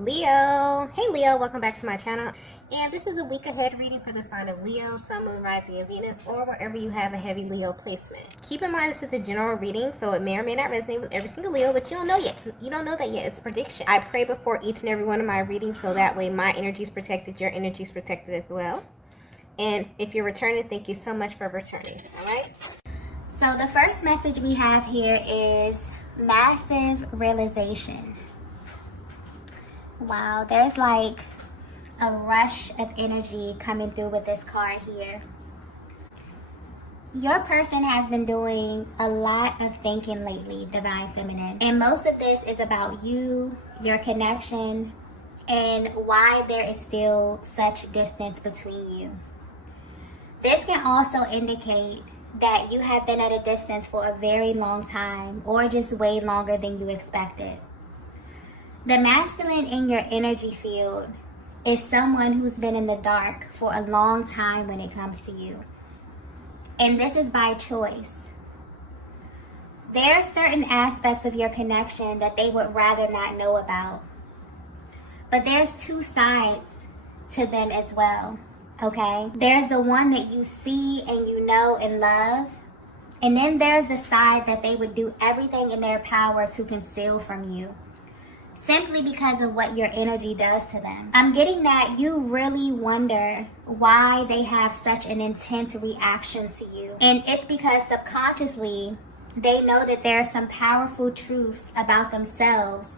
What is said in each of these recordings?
Leo. Hey Leo, welcome back to my channel. And this is a week ahead reading for the sign of Leo, Sun, Moon, Rising, and Venus, or wherever you have a heavy Leo placement. Keep in mind this is a general reading, so it may or may not resonate with every single Leo, but you don't know yet. You don't know that yet. It's a prediction. I pray before each and every one of my readings, so that way my energy is protected, your energy is protected as well. And if you're returning, thank you so much for returning. All right? So the first message we have here is massive realization. Wow, there's like a rush of energy coming through with this card here. Your person has been doing a lot of thinking lately, Divine Feminine. And most of this is about you, your connection, and why there is still such distance between you. This can also indicate that you have been at a distance for a very long time, or just way longer than you expected. The masculine in your energy field is someone who's been in the dark for a long time when it comes to you. And this is by choice. There are certain aspects of your connection that they would rather not know about. But there's two sides to them as well, okay? There's the one that you see and you know and love. And then there's the side that they would do everything in their power to conceal from you, simply because of what your energy does to them. I'm getting that you really wonder why they have such an intense reaction to you. And it's because subconsciously, they know that there are some powerful truths about themselves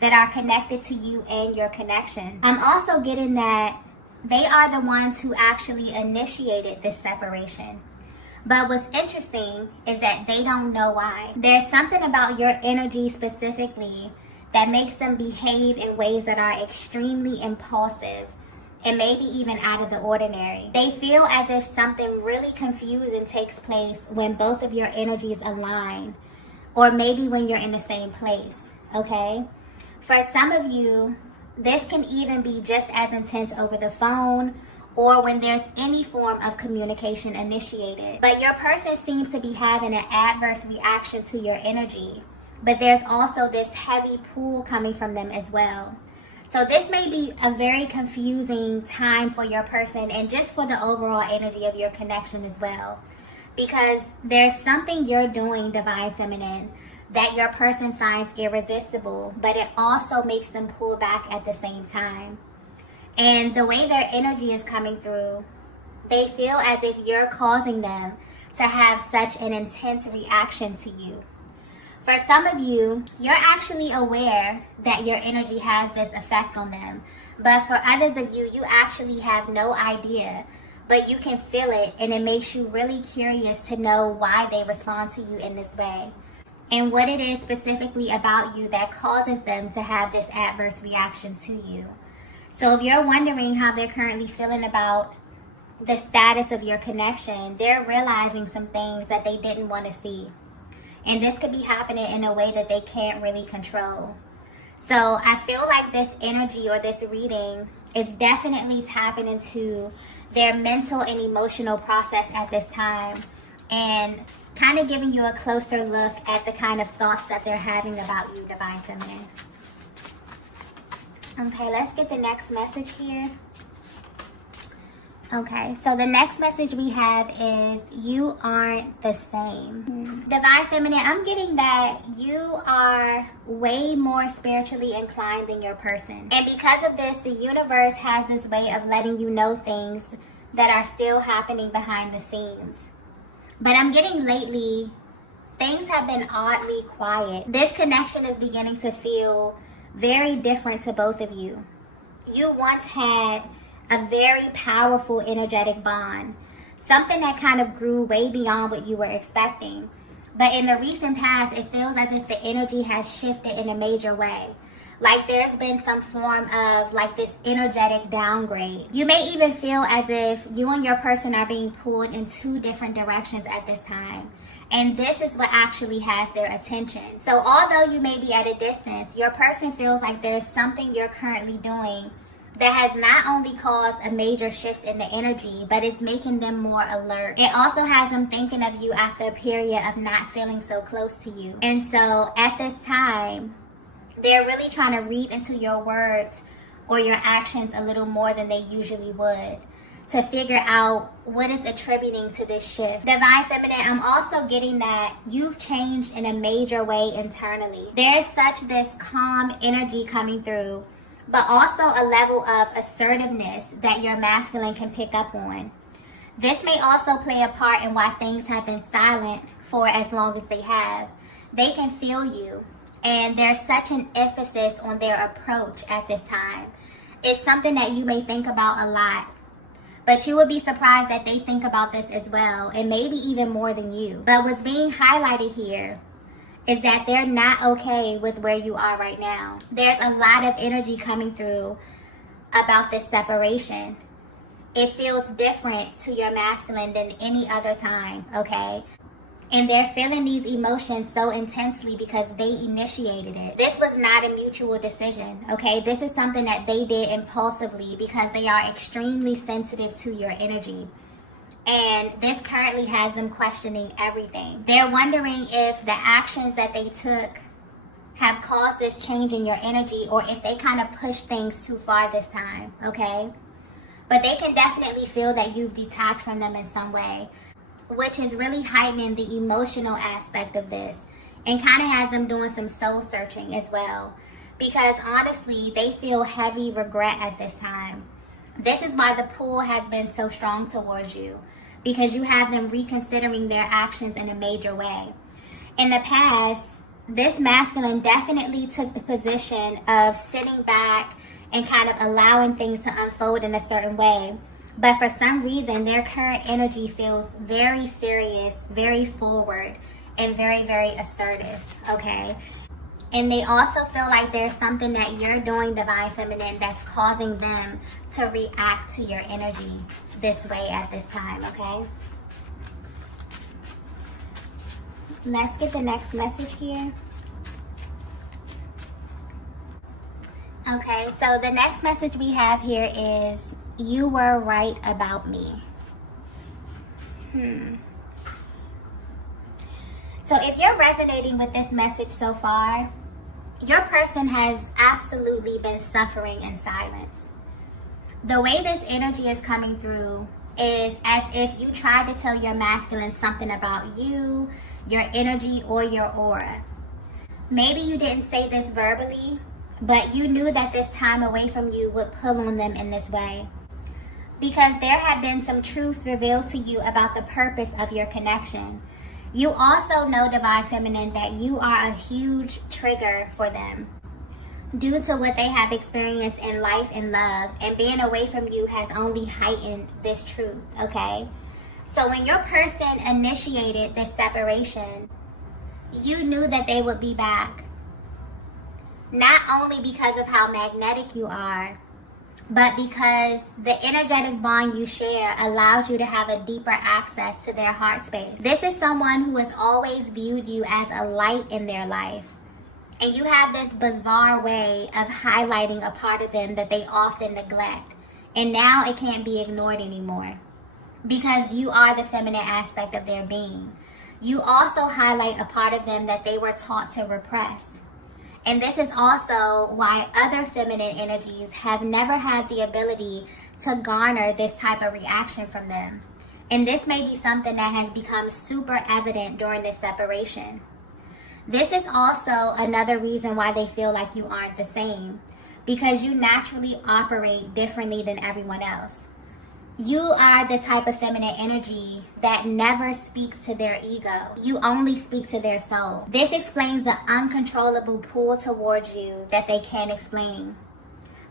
that are connected to you and your connection. I'm also getting that they are the ones who actually initiated this separation. But what's interesting is that they don't know why. There's something about your energy specifically that makes them behave in ways that are extremely impulsive and maybe even out of the ordinary. They feel as if something really confusing takes place when both of your energies align, or maybe when you're in the same place, okay? For some of you, this can even be just as intense over the phone or when there's any form of communication initiated. But your person seems to be having an adverse reaction to your energy. But there's also this heavy pull coming from them as well. So this may be a very confusing time for your person and just for the overall energy of your connection as well. Because there's something you're doing, Divine Feminine, that your person finds irresistible, but it also makes them pull back at the same time. And the way their energy is coming through, they feel as if you're causing them to have such an intense reaction to you. For some of you, you're actually aware that your energy has this effect on them. But for others of you, you actually have no idea. But you can feel it, and it makes you really curious to know why they respond to you in this way. And what it is specifically about you that causes them to have this adverse reaction to you. So if you're wondering how they're currently feeling about the status of your connection, they're realizing some things that they didn't want to see. And this could be happening in a way that they can't really control. So I feel like this energy or this reading is definitely tapping into their mental and emotional process at this time. And kind of giving you a closer look at the kind of thoughts that they're having about you, Divine Feminine. Okay, let's get the next message here. Okay, so the next message we have is you aren't the same. Divine Feminine, I'm getting that you are way more spiritually inclined than your person. And because of this, the universe has this way of letting you know things that are still happening behind the scenes. But I'm getting lately, things have been oddly quiet. This connection is beginning to feel very different to both of you. You once had a very powerful energetic bond, something that kind of grew way beyond what you were expecting. But in the recent past, it feels as if the energy has shifted in a major way. Like there's been some form of like this energetic downgrade. You may even feel as if you and your person are being pulled in two different directions at this time. And this is what actually has their attention. So although you may be at a distance, your person feels like there's something you're currently doing that has not only caused a major shift in the energy, but it's making them more alert. It also has them thinking of you after a period of not feeling so close to you. And so at this time, They're really trying to read into your words or your actions a little more than they usually would to figure out what is attributing to this shift. Divine Feminine, I'm also getting that you've changed in a major way internally. There's such this calm energy coming through, but also a level of assertiveness that your masculine can pick up on. This may also play a part in why things have been silent for as long as they have. They can feel you, and there's such an emphasis on their approach at this time. It's something that you may think about a lot, but you would be surprised that they think about this as well, and maybe even more than you. But what's being highlighted here is that they're not okay with where you are right now. There's a lot of energy coming through about this separation. It feels different to your masculine than any other time, okay? And they're feeling these emotions so intensely because they initiated it. This was not a mutual decision, okay? This is something that they did impulsively because they are extremely sensitive to your energy. And this currently has them questioning everything. They're wondering if the actions that they took have caused this change in your energy, or if they kind of pushed things too far this time, okay? But they can definitely feel that you've detached from them in some way, which is really heightening the emotional aspect of this and kind of has them doing some soul searching as well. Because honestly, they feel heavy regret at this time. This is why the pull has been so strong towards you, because you have them reconsidering their actions in a major way. In the past, this masculine definitely took the position of sitting back and kind of allowing things to unfold in a certain way. But for some reason, their current energy feels very serious, very forward, and very, very assertive, okay? And they also feel like there's something that you're doing, Divine Feminine, that's causing them to react to your energy this way at this time, okay? Let's get the next message here. Okay, so the next message we have here is, you were right about me. So if you're resonating with this message so far, your person has absolutely been suffering in silence. The way this energy is coming through is as if you tried to tell your masculine something about you, your energy, or your aura. Maybe you didn't say this verbally, but you knew that this time away from you would pull on them in this way. Because there have been some truths revealed to you about the purpose of your connection. You also know, Divine Feminine, that you are a huge trigger for them due to what they have experienced in life and love, and being away from you has only heightened this truth, okay? So when your person initiated this separation, you knew that they would be back. Not only because of how magnetic you are, but because the energetic bond you share allows you to have a deeper access to their heart space. This is someone who has always viewed you as a light in their life. And you have this bizarre way of highlighting a part of them that they often neglect. And now it can't be ignored anymore, because you are the feminine aspect of their being. You also highlight a part of them that they were taught to repress. And this is also why other feminine energies have never had the ability to garner this type of reaction from them. And this may be something that has become super evident during this separation. This is also another reason why they feel like you aren't the same, because you naturally operate differently than everyone else. You are the type of feminine energy that never speaks to their ego. You only speak to their soul. This explains the uncontrollable pull towards you that they can't explain.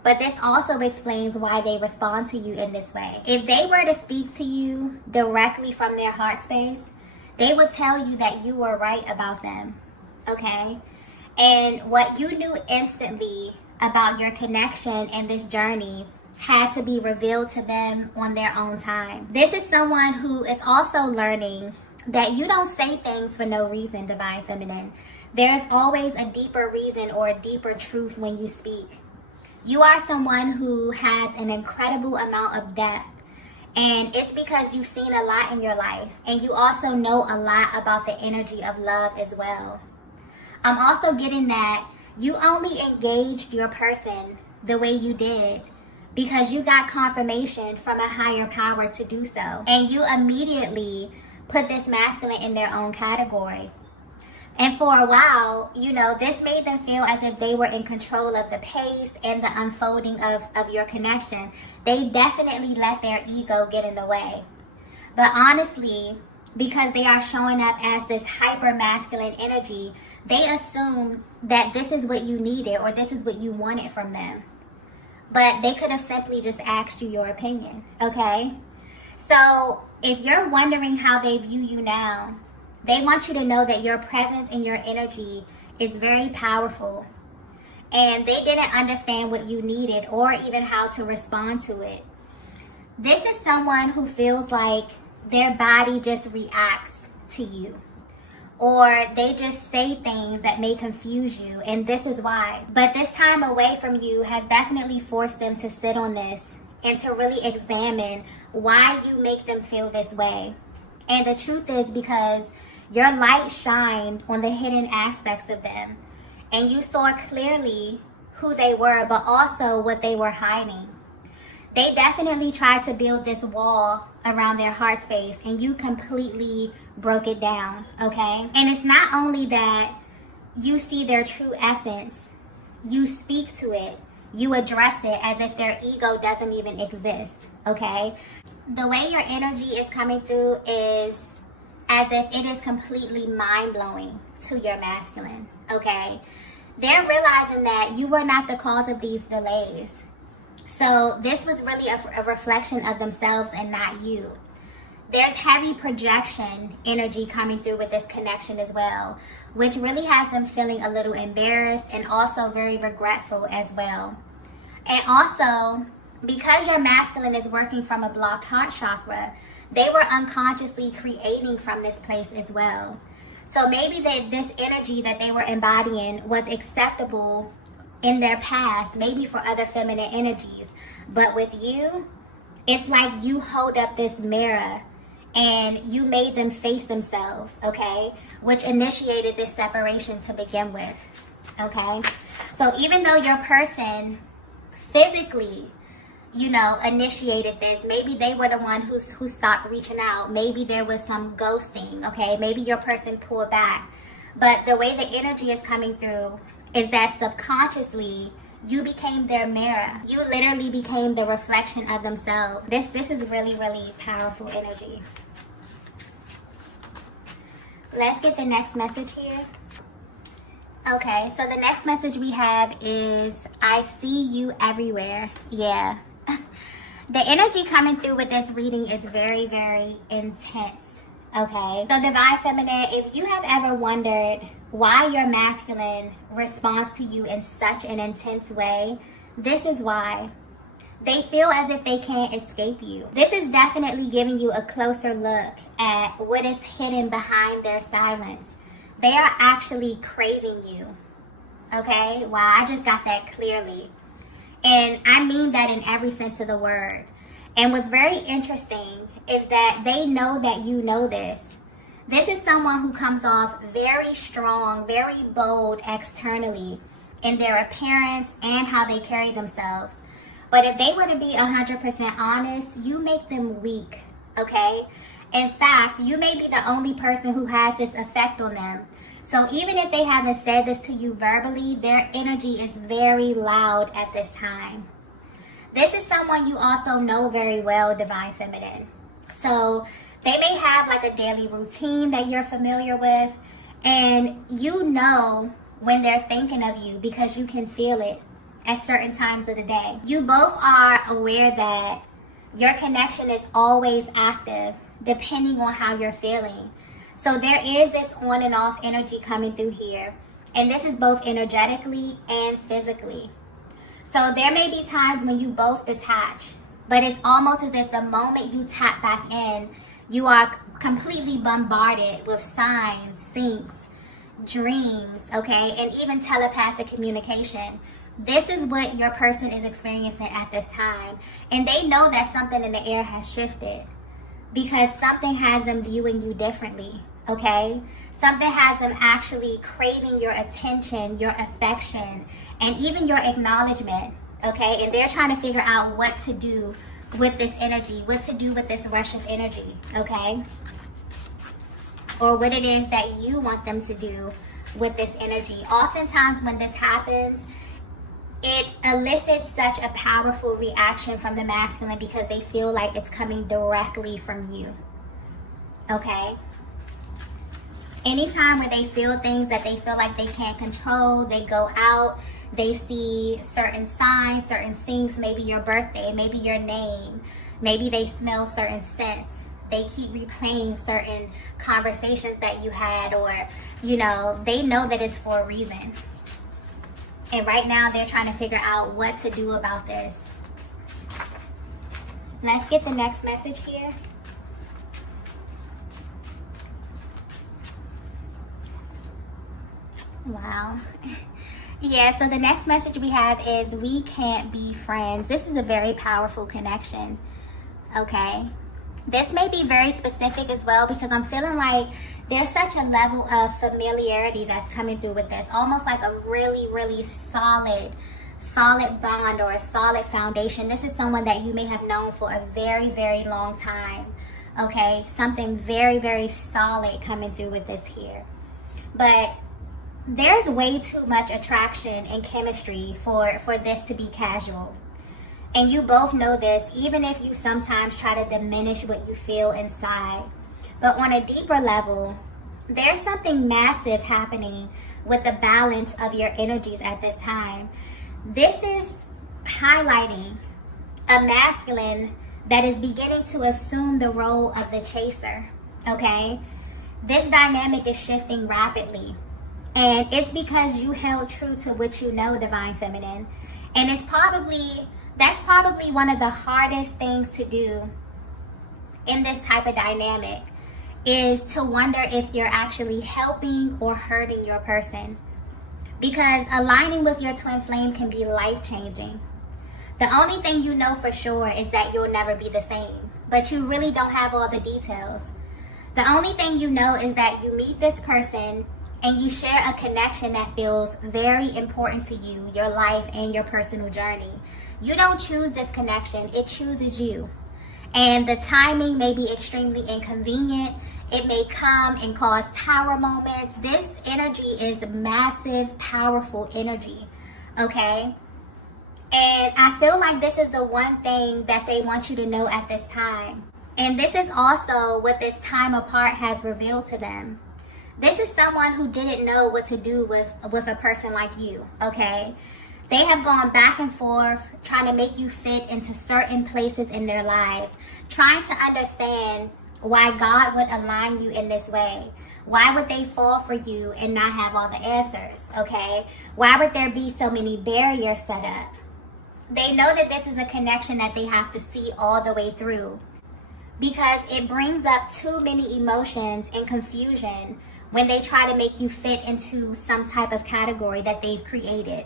But this also explains why they respond to you in this way. If they were to speak to you directly from their heart space, they would tell you that you were right about them, okay? And what you knew instantly about your connection and this journey had to be revealed to them on their own time. This is someone who is also learning that you don't say things for no reason, Divine Feminine. There's always a deeper reason or a deeper truth when you speak. You are someone who has an incredible amount of depth, and it's because you've seen a lot in your life, and you also know a lot about the energy of love as well. I'm also getting that You only engaged your person the way you did because you got confirmation from a higher power to do so. And you immediately put this masculine in their own category. And for a while, you know, this made them feel as if they were in control of the pace and the unfolding of your connection. They definitely let their ego get in the way. But honestly, because they are showing up as this hyper masculine energy, they assume that this is what you needed or this is what you wanted from them. But they could have simply just asked you your opinion, okay? So if you're wondering how they view you now, they want you to know that your presence and your energy is very powerful. And they didn't understand what you needed or even how to respond to it. This is someone who feels like their body just reacts to you. Or they just say things that may confuse you, and this is why. But this time away from you has definitely forced them to sit on this and to really examine why you make them feel this way. And the truth is because your light shined on the hidden aspects of them, and you saw clearly who they were, but also what they were hiding. They definitely tried to build this wall around their heart space, and you completely broke it down, okay? And it's not only that you see their true essence, you speak to it, you address it as if their ego doesn't even exist, okay? The way your energy is coming through is as if it is completely mind-blowing to your masculine, okay? They're realizing that you were not the cause of these delays. So this was really a reflection of themselves and not you. There's heavy projection energy coming through with this connection as well, which really has them feeling a little embarrassed and also very regretful as well. And also, because your masculine is working from a blocked heart chakra, they were unconsciously creating from this place as well. So maybe this energy that they were embodying was acceptable in their past, maybe for other feminine energies. But with you, it's like you hold up this mirror and you made them face themselves, okay? Which initiated this separation to begin with, okay? So even though your person physically, you know, initiated this, maybe they were the one who stopped reaching out. Maybe there was some ghosting, okay? Maybe your person pulled back. But the way the energy is coming through is that subconsciously, you became their mirror. You literally became the reflection of themselves. This is really, really powerful energy. Let's get the next message here. Okay, so the next message we have is, I see you everywhere. Yeah. The energy coming through with this reading is very, very intense. Okay, so Divine Feminine, if you have ever wondered why your masculine responds to you in such an intense way, this is why. They feel as if they can't escape you. This is definitely giving you a closer look at what is hidden behind their silence. They are actually craving you. Okay, wow, I just got that clearly. And I mean that in every sense of the word. And what's very interesting is that they know that you know this. This is someone who comes off very strong, very bold externally in their appearance and how they carry themselves. But if they were to be 100% honest, you make them weak, okay? In fact, you may be the only person who has this effect on them. So even if they haven't said this to you verbally, their energy is very loud at this time. This is someone you also know very well, Divine Feminine. So they may have like a daily routine that you're familiar with, and you know when they're thinking of you because you can feel it at certain times of the day. You both are aware that your connection is always active depending on how you're feeling. So there is this on and off energy coming through here, and this is both energetically and physically. So there may be times when you both detach, but it's almost as if the moment you tap back in, you are completely bombarded with signs, syncs, dreams, okay, and even telepathic communication. This is what your person is experiencing at this time. And they know that something in the air has shifted because something has them viewing you differently, okay? Something has them actually craving your attention, your affection, and even your acknowledgement, okay? And they're trying to figure out what to do with this energy, what to do with this rush of energy, okay? Or what it is that you want them to do with this energy. Oftentimes when this happens, it elicits such a powerful reaction from the masculine because they feel like it's coming directly from you, okay? Anytime where they feel things that they feel like they can't control, they go out, they see certain signs, certain things, maybe your birthday, maybe your name, maybe they smell certain scents. They keep replaying certain conversations that you had, or, you know, they know that it's for a reason. And right now they're trying to figure out what to do about this. Let's get the next message here. Wow. Yeah, so the next message we have is we can't be friends. This is a very powerful connection, okay? This may be very specific as well because I'm feeling like there's such a level of familiarity that's coming through with this. Almost like a really, really solid bond or a solid foundation. This is someone that you may have known for a very, very long time, okay? Something very, very solid coming through with this here. But there's way too much attraction and chemistry for this to be casual. And you both know this, even if you sometimes try to diminish what you feel inside. But on a deeper level, there's something massive happening with the balance of your energies at this time. This is highlighting a masculine that is beginning to assume the role of the chaser, okay? This dynamic is shifting rapidly. And it's because you held true to what you know, Divine Feminine. And that's probably one of the hardest things to do in this type of dynamic, is to wonder if you're actually helping or hurting your person. Because aligning with your twin flame can be life-changing. The only thing you know for sure is that you'll never be the same, but you really don't have all the details. The only thing you know is that you meet this person and you share a connection that feels very important to you, your life and your personal journey. You don't choose this connection, it chooses you. And the timing may be extremely inconvenient. It may come and cause tower moments. This energy is massive, powerful energy, okay? And I feel like this is the one thing that they want you to know at this time. And this is also what this time apart has revealed to them. This is someone who didn't know what to do with a person like you, okay? They have gone back and forth trying to make you fit into certain places in their lives, trying to understand why God would align you in this way. Why would they fall for you and not have all the answers, okay? Why would there be so many barriers set up? They know that this is a connection that they have to see all the way through, because it brings up too many emotions and confusion when they try to make you fit into some type of category that they've created.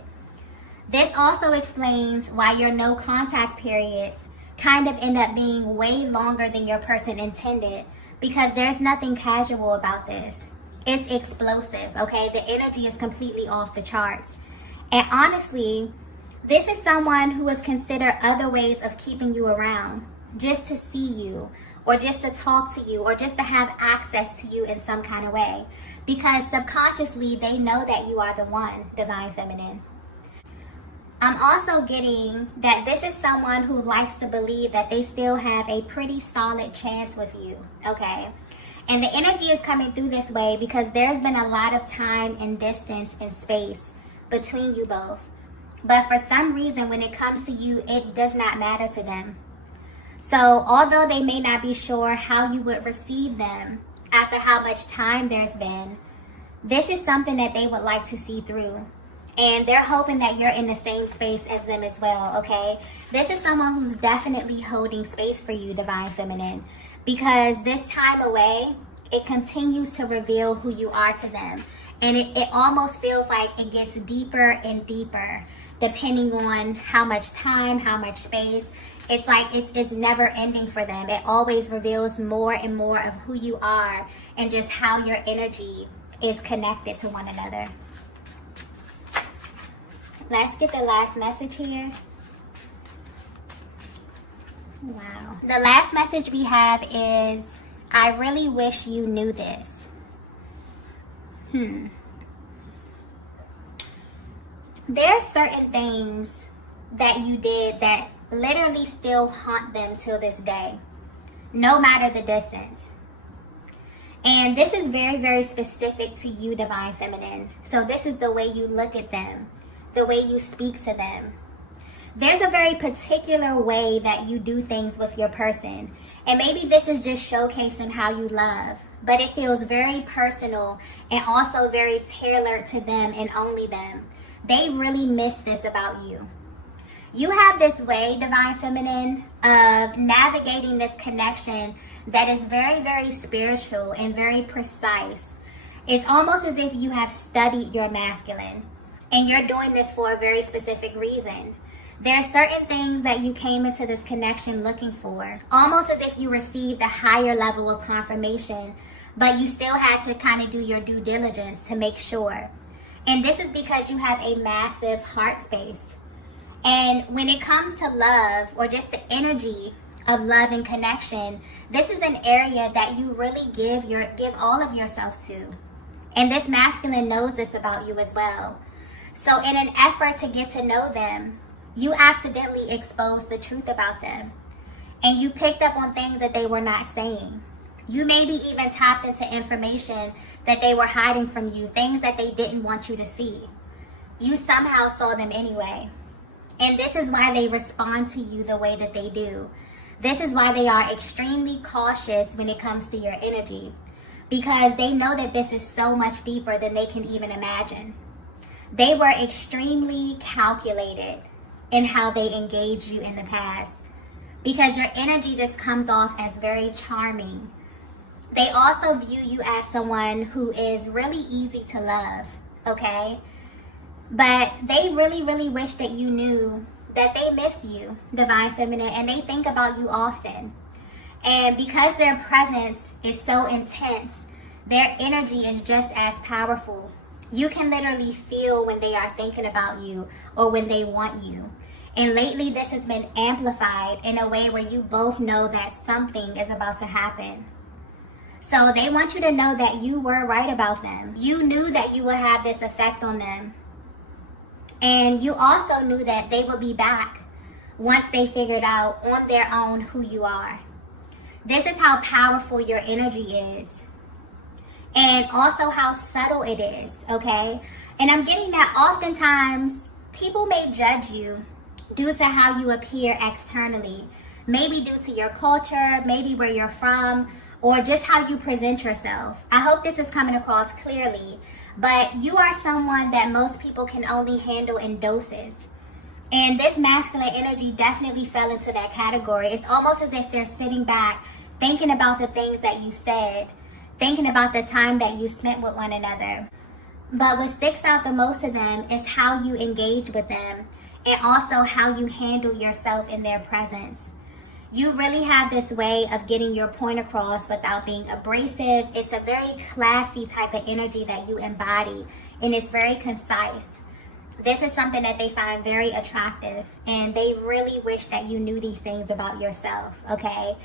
This also explains why your no contact periods kind of end up being way longer than your person intended, because there's nothing casual about this. It's explosive, okay? The energy is completely off the charts. And honestly, this is someone who has considered other ways of keeping you around, just to see you, or just to talk to you, or just to have access to you in some kind of way. Because subconsciously, they know that you are the one, Divine Feminine. I'm also getting that this is someone who likes to believe that they still have a pretty solid chance with you, okay? And the energy is coming through this way because there's been a lot of time and distance and space between you both. But for some reason, when it comes to you, it does not matter to them. So although they may not be sure how you would receive them after how much time there's been, this is something that they would like to see through. And they're hoping that you're in the same space as them as well, okay? This is someone who's definitely holding space for you, Divine Feminine. Because this time away, it continues to reveal who you are to them. And it almost feels like it gets deeper and deeper. depending on how much time, how much space. It's like it's never ending for them. It always reveals more and more of who you are and just how your energy is connected to one another. Let's get the last message here. Wow. The last message we have is, I really wish you knew this. There's certain things that you did that literally still haunt them till this day, no matter the distance. And this is very, very specific to you, Divine Feminine. So this is the way you look at them, the way you speak to them. There's a very particular way that you do things with your person. And maybe this is just showcasing how you love, but it feels very personal and also very tailored to them and only them. They really miss this about you. You have this way, Divine Feminine, of navigating this connection that is very, very spiritual and very precise. It's almost as if you have studied your masculine, and you're doing this for a very specific reason. There are certain things that you came into this connection looking for, almost as if you received a higher level of confirmation, but you still had to kind of do your due diligence to make sure. And this is because you have a massive heart space. And when it comes to love, or just the energy of love and connection, this is an area that you really give all of yourself to. And this masculine knows this about you as well. So in an effort to get to know them, you accidentally exposed the truth about them. And you picked up on things that they were not saying. You maybe even tapped into information that they were hiding from you, things that they didn't want you to see. You somehow saw them anyway. And this is why they respond to you the way that they do. This is why they are extremely cautious when it comes to your energy, because they know that this is so much deeper than they can even imagine. They were extremely calculated in how they engaged you in the past, because your energy just comes off as very charming. They also view you as someone who is really easy to love, okay? But they really, really wish that you knew that they miss you, Divine Feminine, and they think about you often. And because their presence is so intense, their energy is just as powerful. You can literally feel when they are thinking about you or when they want you. And lately this has been amplified in a way where you both know that something is about to happen. So they want you to know that you were right about them. You knew that you would have this effect on them. And you also knew that they would be back once they figured out on their own who you are. This is how powerful your energy is. And also how subtle it is, okay? And I'm getting that oftentimes people may judge you due to how you appear externally. Maybe due to your culture, maybe where you're from, or just how you present yourself. I hope this is coming across clearly. But you are someone that most people can only handle in doses. And this masculine energy definitely fell into that category. It's almost as if they're sitting back, thinking about the things that you said, thinking about the time that you spent with one another. But what sticks out the most to them is how you engage with them, and also how you handle yourself in their presence. You really have this way of getting your point across without being abrasive. It's a very classy type of energy that you embody, and it's very concise. This is something that they find very attractive, and they really wish that you knew these things about yourself, okay?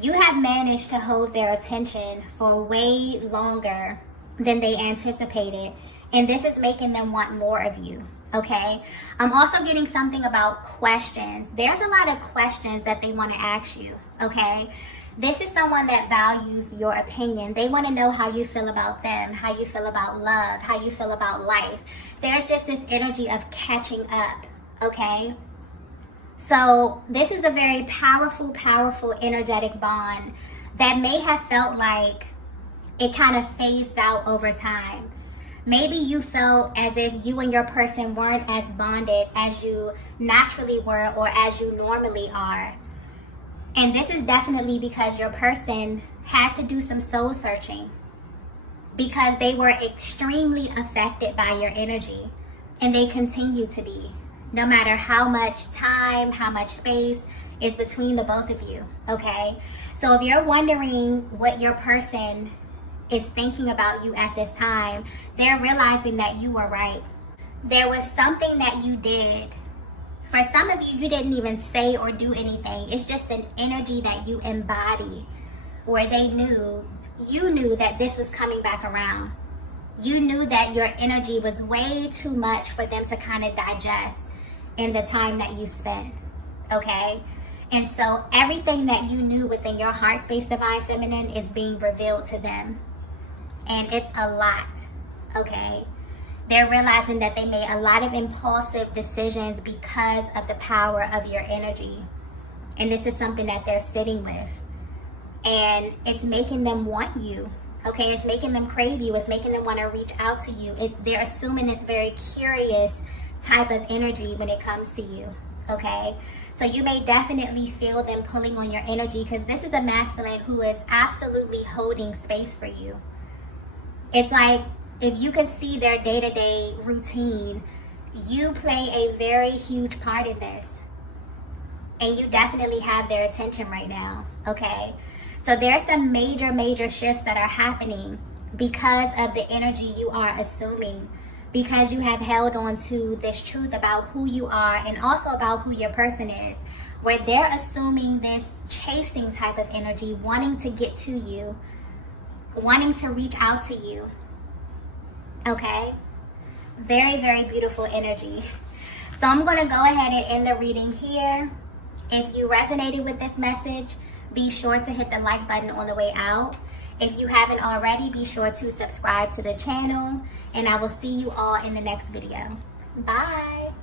You have managed to hold their attention for way longer than they anticipated, and this is making them want more of you. Okay, I'm also getting something about questions. There's a lot of questions that they want to ask you, okay? This is someone that values your opinion. They want to know how you feel about them, how you feel about love, how you feel about life. There's just this energy of catching up, okay? So this is a very powerful, powerful energetic bond that may have felt like it kind of phased out over time. Maybe you felt as if you and your person weren't as bonded as you naturally were or as you normally are. And this is definitely because your person had to do some soul searching, because they were extremely affected by your energy, and they continue to be. no matter how much time, how much space is between the both of you, okay? So if you're wondering what your person is thinking about you at this time, they're realizing that you were right. There was something that you did. For some of you, you didn't even say or do anything. It's just an energy that you embody, where you knew that this was coming back around. You knew that your energy was way too much for them to kind of digest in the time that you spent, okay? And so everything that you knew within your heart space, Divine Feminine, is being revealed to them. And it's a lot, okay? They're realizing that they made a lot of impulsive decisions because of the power of your energy. And this is something that they're sitting with. And it's making them want you, okay? It's making them crave you. It's making them want to reach out to you. They're assuming this very curious type of energy when it comes to you, okay? So you may definitely feel them pulling on your energy, because this is a masculine who is absolutely holding space for you. It's like, if you could see their day-to-day routine, you play a very huge part in this. And you definitely have their attention right now, okay? So there's some major shifts that are happening because of the energy you are assuming, because you have held on to this truth about who you are and also about who your person is, where they're assuming this chasing type of energy, wanting to get to you, wanting to reach out to you, okay? Very beautiful energy. So I'm going to go ahead and end the reading here. If you resonated with this message, be sure to hit the like button on the way out. If you haven't already, be sure to subscribe to the channel, and I will see you all in the next video. Bye.